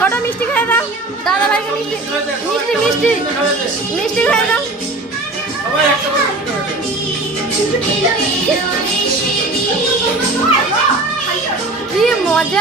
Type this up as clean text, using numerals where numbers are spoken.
কটা মিষ্টি খাই দাও দাদা ভাইকে মিষ্টি মিষ্টি মিষ্টি মিষ্টি খাই দাও কি মজা।